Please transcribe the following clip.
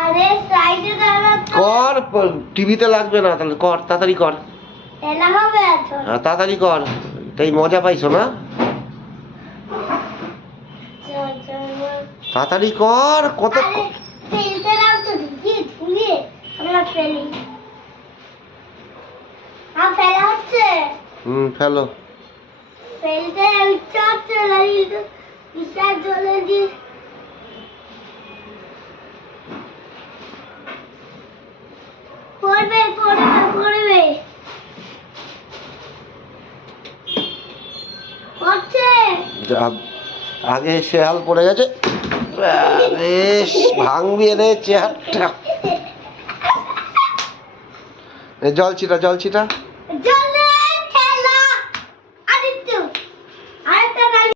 আরে সাইডে দাঁড়া কর, টিভিতে লাগবে না, তাহলে কর, তাড়াতাড়ি কর। এলা হবে তো তাড়াতাড়ি কর, তাই মজা পাইছো না? তাড়াতাড়ি কর, কত ফেলতে দাও তো দিদি, তুমি আমরা ফেলি। ফেলা হচ্ছে। ফেলো। ফেলতে হচ্ছে লাইট বিশাল জ্বলে দি। পড়বে পড়বে পড়বে পড়ছে। আগে শেয়াল পড়ে গেছে, বেশ ভাঙবি রে চেয়ারটা। জল ছিটা, জল ছিটা। জল